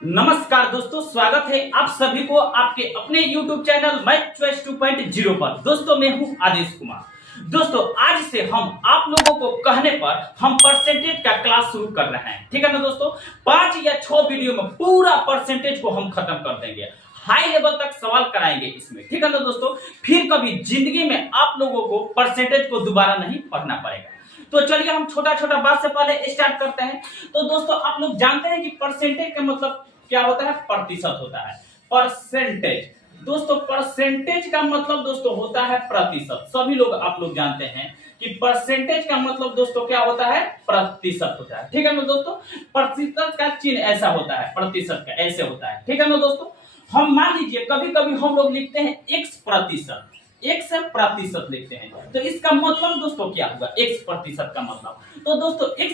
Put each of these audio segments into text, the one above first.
नमस्कार दोस्तों, स्वागत है आप सभी को आपके अपने YouTube चैनल मैथ चॉइस 2.0 पर। दोस्तों मैं हूं आदेश कुमार। दोस्तों आज से हम आप लोगों को कहने पर हम परसेंटेज का क्लास शुरू कर रहे हैं, ठीक है ना दोस्तों। 5 या 6 वीडियो में पूरा परसेंटेज को हम खत्म कर देंगे, हाई लेवल तक सवाल कराएंगे इसमें, ठीक है ना दोस्तों। फिर कभी जिंदगी में आप लोगों को परसेंटेज को दोबारा नहीं पढ़ना पड़ेगा। तो चलिए हम छोटा छोटा बात से पहले स्टार्ट करते हैं। तो दोस्तों आप लोग जानते हैं कि परसेंटेज का मतलब क्या होता है? प्रतिशत होता है परसेंटेज। दोस्तों परसेंटेज का मतलब दोस्तों होता है प्रतिशत। सभी लोग आप लोग जानते हैं कि परसेंटेज का मतलब दोस्तों क्या होता है? प्रतिशत होता है, ठीक है ना दोस्तों। प्रतिशत का चिन्ह ऐसा होता है, प्रतिशत का ऐसे होता है, ठीक है ना दोस्तों। हम मान लीजिए कभी कभी हम लोग लिखते हैं x प्रतिशत, x प्रतिशत लिखते हैं, तो इसका मतलब दोस्तों क्या हुआ? x प्रतिशत का मतलब, तो दोस्तों x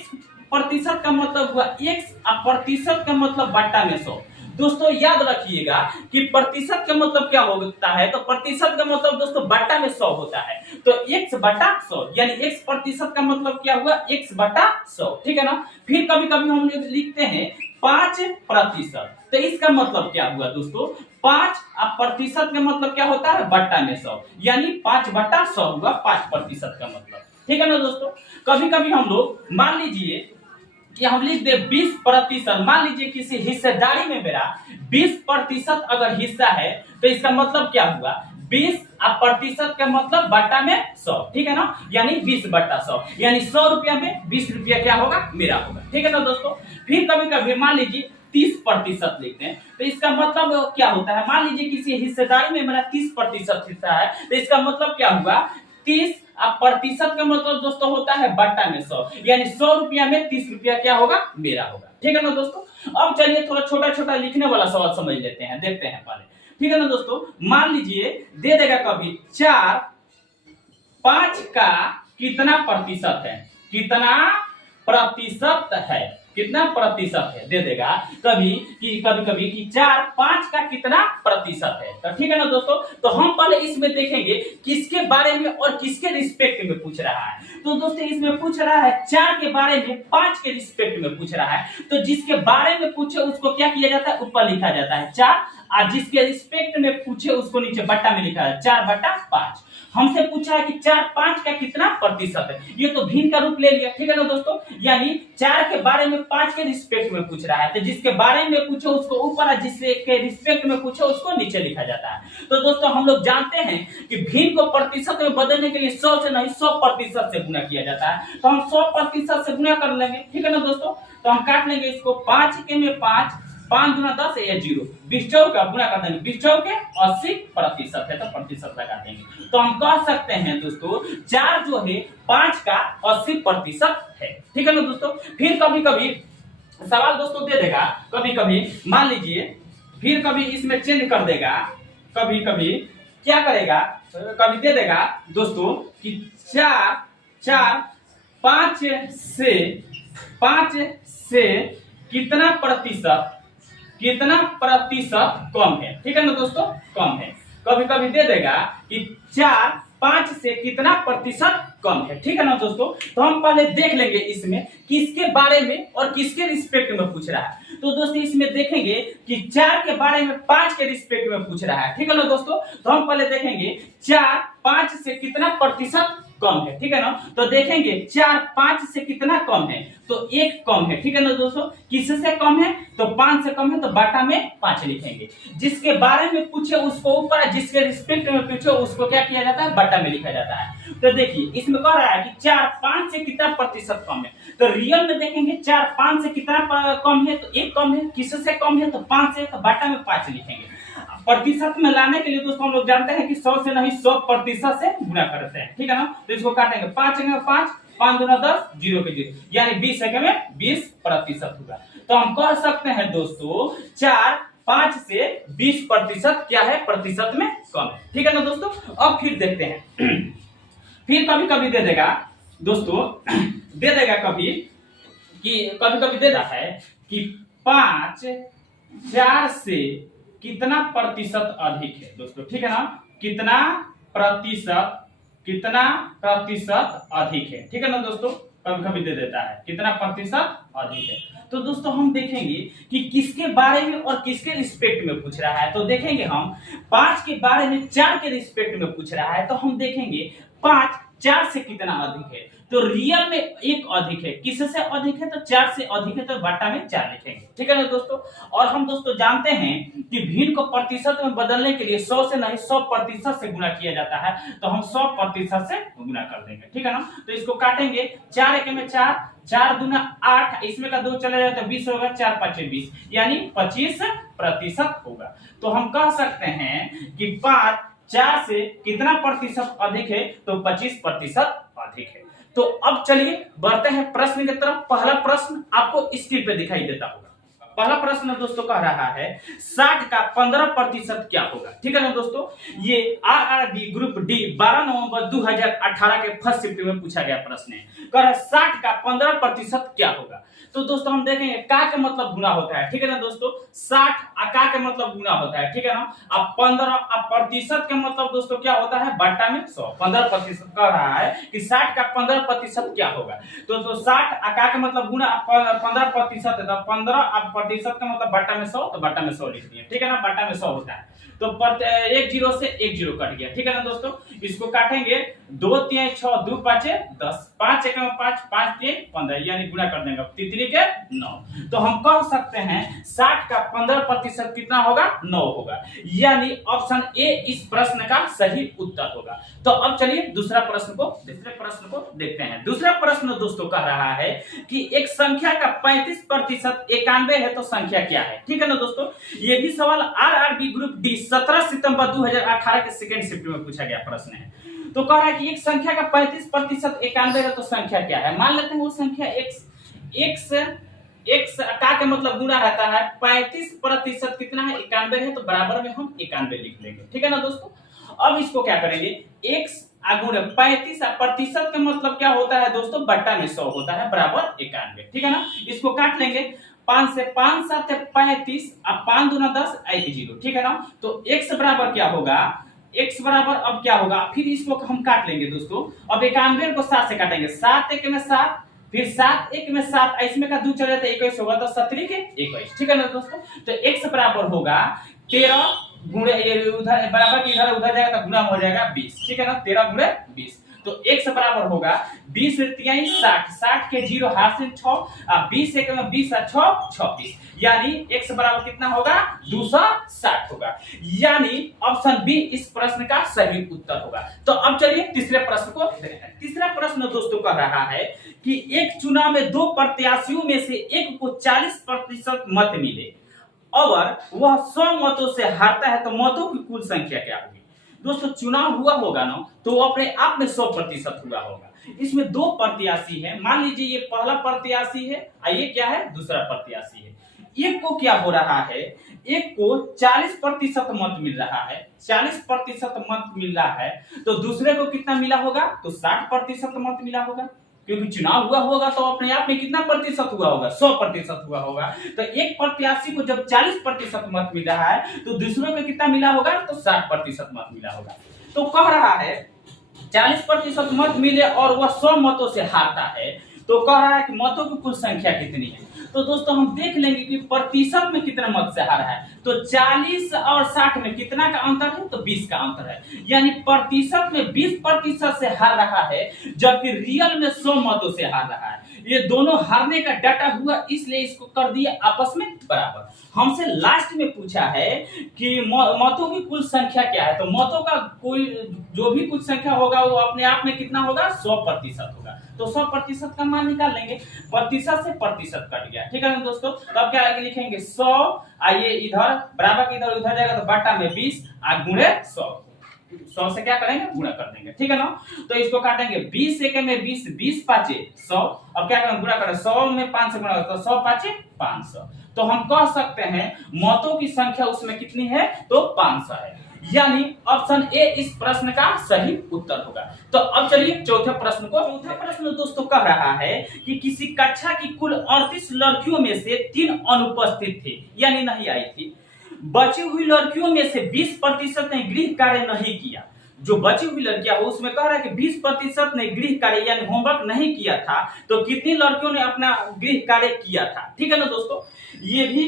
प्रतिशत का मतलब हुआ x और प्रतिशत का मतलब बट्टा में 100। दोस्तों याद रखिएगा कि प्रतिशत का मतलब क्या होता है, तो प्रतिशत का मतलब दोस्तों बट्टा में 100 होता है। तो x बटा 100 यानी x प्रतिशत का मतलब क्या हुआ? x बटा 100, ठीक है ना। फिर कभी कभी हम लिखते हैं 5 प्रतिशत, तो इसका मतलब क्या हुआ दोस्तों? 5 और प्रतिशत का मतलब क्या होता है? बट्टा में 100 यानी 5 बटा 100 हुआ 5 प्रतिशत का मतलब, ठीक है ना दोस्तों। कभी कभी हम लोग मान लीजिए कि हम लिख दे 20 प्रतिशत। मान लीजिए किसी हिस्सेदारी में मेरा 20 प्रतिशत अगर हिस्सा है, तो इसका मतलब क्या हुआ? 20 प्रतिशत का मतलब बट्टा में 100, ठीक है ना। यानी 20 बट्टा 100 यानी 100 रुपया में 20 रुपया क्या होगा? मेरा होगा, ठीक है ना दोस्तों। फिर कभी कभी मान लीजिए 30 प्रतिशत लिखते हैं, तो इसका मतलब क्या होता है? मान लीजिए किसी हिस्सेदारी में मेरा 30 प्रतिशत हिस्सा है, तो इसका मतलब क्या हुआ? 30 प्रतिशत का मतलब दोस्तों होता है बट्टा में 100 यानी 100 रुपया में 30 रुपया क्या होगा? मेरा होगा, ठीक है ना दोस्तों। अब चलिए थोड़ा छोटा छोटा लिखने वाला सवाल समझ लेते हैं, देखते हैं पहले, ठीक है ना दोस्तों। मान लीजिए दे देगा कभी 4 5 का कितना प्रतिशत है? कितना प्रतिशत है? कितना प्रतिशत है दे देगा कभी कि 4 5 का कितना प्रतिशत है, तो ठीक है ना दोस्तों। तो हम पहले इसमें देखेंगे किसके बारे में और किसके रिस्पेक्ट में पूछ रहा है। तो दोस्तों इसमें पूछ रहा है 4 के बारे में, 5 के रिस्पेक्ट में पूछ रहा है। तो जिसके बारे में पूछे उसको क्या किया जाता है? ऊपर लिखा जाता है 4, और जिसके रिस्पेक्ट में पूछे उसको नीचे बट्टा में लिखा है 4 बटा 5। हमसे पूछा है कि 4 5 का कितना प्रतिशत है, ये तो भिन्न का रूप ले लिया, ठीक है ना दोस्तों। यानी 4 के बारे में 5 के रिस्पेक्ट में पूछ रहा है, तो जिसके बारे में पूछे उसको ऊपर और जिसके रिस्पेक्ट में पूछे उसको नीचे लिखा जाता है। तो दोस्तों हम लोग जानते हैं कि भिन्न को प्रतिशत में बदलने के लिए 100 से नहीं 100 प्रतिशत से गुना किया जाता है। तो हम 100 प्रतिशत से गुना कर लेंगे, ठीक है ना दोस्तों। तो हम काट लेंगे इसको, 5 के में 5, 5 गुना 10 या 0, 20 का गुना कर देंगे, 20 के 80 प्रतिशत है, तो प्रतिशत लगा देंगे। तो हम कह सकते हैं दोस्तों 4 जो है 5 का 80 प्रतिशत है, ठीक है ना दोस्तों। फिर कभी कभी सवाल दोस्तों दे देगा, कभी कभी मान लीजिए फिर कभी इसमें चेंज कर देगा, कभी कभी क्या करेगा? कभी दे देगा दोस्तों कि 4 5 से कितना प्रतिशत कम है, ठीक है ना दोस्तों, कम है। कभी कभी दे देगा कि 4 5 से कितना प्रतिशत कम है, ठीक है ना दोस्तों। तो हम पहले देख लेंगे इसमें किसके बारे में और किसके रिस्पेक्ट में पूछ रहा है। तो दोस्तों इसमें देखेंगे कि 4 के बारे में 5 के रिस्पेक्ट में पूछ रहा है, ठीक है ना दोस्तों। तो हम पहले देखेंगे 4 5 से कितना प्रतिशत कम है, ठीक है ना। तो देखेंगे 4 5 से कितना कम है, तो 1 कम है, ठीक है ना दोस्तों। किससे कम है? तो 5 से कम है, तो बाटा में 5 लिखेंगे। जिसके बारे में पूछे उसको ऊपर, जिसके रिस्पेक्ट में पूछे उसको क्या किया जाता है? बाटा में लिखा जाता है। तो देखिए इसमें कह रहा है कि 4 5 से कितना प्रतिशत कम है, तो रियल में देखेंगे 4 5 से कितना कम है, तो 1 कम है। किससे कम है? तो 5 से, तो बाटा में 5 लिखेंगे। प्रतिशत में लाने के लिए दोस्तों हम लोग जानते हैं कि 100 से नहीं 100 प्रतिशत से गुना करते हैं, ठीक है ना। तो इसको काटेंगे, 5 में 5, 5 गुना 10, 0 के 0 यानी 20 में 20 प्रतिशत होगा। तो हम कह सकते हैं दोस्तों 4 5 से 20 प्रतिशत क्या है? प्रतिशत में कम है, ठीक है ना दोस्तों। अब फिर देखते हैं फिर कभी कभी दे देगा दोस्तों दे देगा कभी दे रहा है कि 5 4 से कितना प्रतिशत अधिक है दोस्तों, ठीक है ना। कितना प्रतिशत अधिक है, ठीक है ना दोस्तों। कभी कभी दे देता है कितना प्रतिशत अधिक है। तो दोस्तों हम देखेंगे कि किसके बारे में और किसके रिस्पेक्ट में पूछ रहा है। तो देखेंगे हम 5 के बारे में 4 के रिस्पेक्ट में पूछ रहा है, तो हम देखेंगे 5 4 से कितना अधिक है। तो रियल में 1 अधिक है, किससे अधिक है तो 4 से अधिक है, तो बट्टा में 4 लिखेंगे। ठीक है ना दोस्तों। और हम दोस्तों जानते हैं कि भिन्न को प्रतिशत में बदलने के लिए 100 से नहीं 100% से गुणा किया जाता है, तो हम 100% से गुणा कर देंगे। ठीक है ना। तो इसको काटेंगे, 4 1 में 4, 4 दूना 8, इसमें का 2 चले जाए तो 20 होगा, 4 5 20, यानी 25% होगा। तो हम कह सकते हैं कि 5 4 से कितना प्रतिशत अधिक है, तो 25% अधिक है। तो अब चलिए बढ़ते हैं प्रश्न की तरफ। पहला प्रश्न आपको स्क्रीन पे दिखाई देता होगा। पहला प्रश्न दोस्तों कह रहा है 60 का 15% क्या होगा। ठीक है ना दोस्तों। ये आरआरबी ग्रुप डी 12 नवंबर 2018 के फर्स्ट शिफ्ट में पूछा गया प्रश्न है। कह रहा है 60 का 15% क्या होगा। तो दोस्तों हम देखेंगे का मतलब गुना होता है। ठीक है ना दोस्तों। 60 का मतलब गुना होता है। ठीक है ना। अब 15 अब प्रतिशत का मतलब दोस्तों क्या होता है, बट्टा में 100। 15% कह रहा है कि 60 का 15% क्या होगा। तो 60 का मतलब गुना 15% है, तो 15 अब प्रतिशत का मतलब बट्टा में 100, तो बट्टा में 100 लिख दिए। ठीक है ना। बट्टा में 100 होता है। तो 1 0 से 1 0 कट गया। ठीक है ना दोस्तों। इसको काटेंगे, 2 3 6 2 5 10, 5 1 में 5, 5 3 15, यानी गुना कर देंगे 3 3 के 9। तो हम कह सकते हैं 60 का 15% कितना होगा, 9 होगा, यानी ऑप्शन ए इस प्रश्न का सही उत्तर होगा। तो अब चलिए दूसरे प्रश्न को देखते हैं। दूसरा प्रश्न दोस्तों कह रहा है कि एक संख्या का 35% 91 है, तो संख्या क्या है। ठीक है ना दोस्तों। ये भी सवाल आरआरबी ग्रुप डी 17 सितंबर 2018 के सेकंड शिफ्ट में पूछा गया प्रश्न है। तो कह रहा है कि एक संख्या का 35% 91 है, तो संख्या क्या है। मान लेते हैं वो संख्या x का मतलब गुना रहता है, 35% कितना है, 91 है, तो बराबर में हम 91 लिख लेंगे। ठीक है ना दोस्तों। अब इसको क्या करेंगे, x गुणे 35 प्रतिशत का मतलब क्या होता है दोस्तों, बट्टा में 100 होता है, बराबर 91। ठीक है ना। इसको काट लेंगे, 5 से 5 7 35, अब 5 दूना 10 1 0। ठीक है ना। तो x बराबर क्या होगा, x बराबर अब क्या होगा, फिर इसको हम काट लेंगे दोस्तों। अब 91 को 7 से काटेंगे, 7 1 में 7, फिर 7 1 में 7, इसमें का 2 चले जाता है 21 होगा, तो 17 के 21। ठीक है ना दोस्तों। तो x बराबर होगा 13 गुणे उधर बराबर की इधर उधर जाएगा तो गुना हो जाएगा 20। ठीक है ना। 13 गुणे 20, तो x बराबर होगा 20 60, 60 के 0 हाथ से 6, 20 1 में 20 6 26, यानी x बराबर कितना होगा, 260 होगा, यानी ऑप्शन बी इस प्रश्न का सही उत्तर होगा। तो अब चलिए तीसरे प्रश्न को देखते हैं। तीसरा प्रश्न दोस्तों कह रहा है कि एक चुनाव में 2 प्रत्याशियों में से एक को 40% मत मिले और वह 100 मतों से हारता है, तो मतों की कुल संख्या क्या होगी। दोस्तों चुनाव हुआ होगा ना, तो वो अपने आप में 100% हुआ होगा। इसमें 2 प्रत्याशी है, मान लीजिए ये पहला प्रत्याशी है और ये क्या है, दूसरा प्रत्याशी है। एक को क्या हो रहा है, एक को 40% मत मिल रहा है, 40% मत मिल रहा है, तो दूसरे को कितना मिला होगा, तो 60% मत मिला होगा, क्योंकि चुनाव हुआ होगा तो अपने आप में कितना प्रतिशत हुआ होगा, 100% हुआ होगा। तो एक प्रत्याशी को जब 40% मत मिल रहा है, तो दूसरों को कितना मिला होगा, तो 60% मत मिला होगा। तो कह रहा है 40% मत मिले और वह 100 मतों से हारता है, तो कह रहा है कि मतों की कुल संख्या कितनी है। तो दोस्तों हम देख लेंगे कि प्रतिशत में कितना मत से हारा है, तो 40 और 60 में कितना का अंतर है, तो 20 का अंतर है, यानी प्रतिशत में 20% से हार रहा है, जबकि रियल में 100 मतों से हार रहा है। ये दोनों हारने का डाटा हुआ, इसलिए इसको कर दिया आपस में बराबर। हमसे लास्ट में पूछा है कि मतों की कुल संख्या क्या है, तो मतों का कोई जो भी कुछ संख्या होगा वो अपने आप में कितना होगा, 100% होगा। तो 100% का मान निकाल लेंगे, प्रतिशत से प्रतिशत कट गया। ठीक है ना दोस्तों। तब क्या आगे लिखेंगे 100, आइए इधर बराबर के इधर उधर जाएगा, तो बट्टा में 20 गुणे 100 से क्या करेंगे, गुणा कर देंगे। ठीक है ना। तो इसको काटेंगे, 20 1 में 20, 20 5 100, अब क्या करेंगे, गुणा करें, 100 में 5 से गुणा करें, तो 100 5 500। तो हम कह सकते हैं मतों की संख्या उसमें कितनी है, तो 500 है, यानी ऑप्शन ए इस प्रश्न का सही उत्तर होगा। तो अब चलिए चौथे प्रश्न को। चौथा प्रश्न दोस्तों कह रहा है कि किसी कक्षा की कुल 38 लड़कियों में से 3 अनुपस्थित थी, यानी नहीं आई थी। बची हुई लड़कियों में से 20% ने गृह कार्य नहीं किया। जो बची हुई लड़कियां हो उसमें कह रहा है कि 20% ने गृह कार्य यानी होमवर्क नहीं किया था, तो कितनी लड़कियों ने अपना गृह कार्य किया था। ठीक है ना दोस्तों, ये भी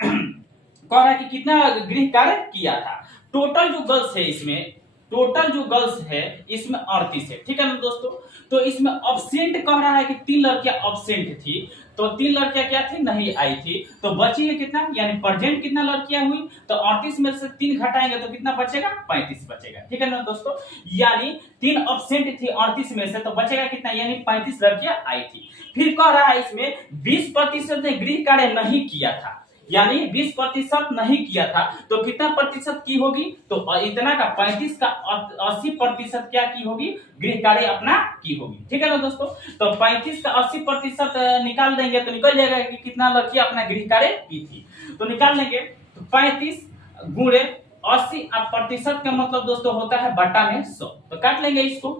कह रहा है कि कितना गृह कार्य किया था। टोटल जो गर्ल्स है इसमें, टोटल जो गर्ल्स है इसमें 38 है। ठीक है ना दोस्तों, तो इसमें ऑब्सेंट कह रहा है कि 3 लड़कियां ऑब्सेंट थी, तो 3 लड़कियां क्या थी, नहीं आई थी, तो बची है कितना, यानी प्रेजेंट कितना लड़कियां हुई, तो 38 में से 3 घटाएंगे तो कितना बचेगा, 35 बचेगा। ठीक है ना दोस्तों, यानी 3 ऑब्सेंट थी 38 में से, तो बचेगा कितना, यानी 35 लड़कियां आई थी। फिर कह रहा है इसमें 20% ने गृह कार्य नहीं किया था, यानी 20% नहीं किया था, तो कितना प्रतिशत की होगी, तो इतना का 35 का 80% क्या की होगी, गृह कार्य अपना की होगी। ठीक है ना दोस्तों, तो 35 का 80% निकाल देंगे तो निकल जाएगा कि कितना लड़की अपना गृह कार्य की थी, तो निकाल लेंगे। तो 35 गुणे 80 प्रतिशत का मतलब दोस्तों होता है बटा में 100, तो काट लेंगे इसको,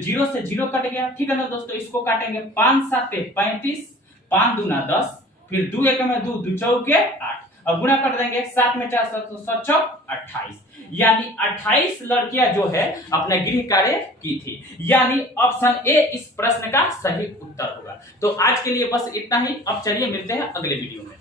0 से 0 कट गया। ठीक है ना दोस्तों, इसको काटेंगे, 5 7 35, 5 दूना 10, फिर 2 1 में 2, 2 चौके 8, अब गुणा कर देंगे, 7 में 4 7 7 28, यानी 28 लड़कियां जो है अपने गृह कार्य की थी, यानी ऑप्शन ए इस प्रश्न का सही उत्तर होगा। तो आज के लिए बस इतना ही, अब चलिए मिलते हैं अगले वीडियो में।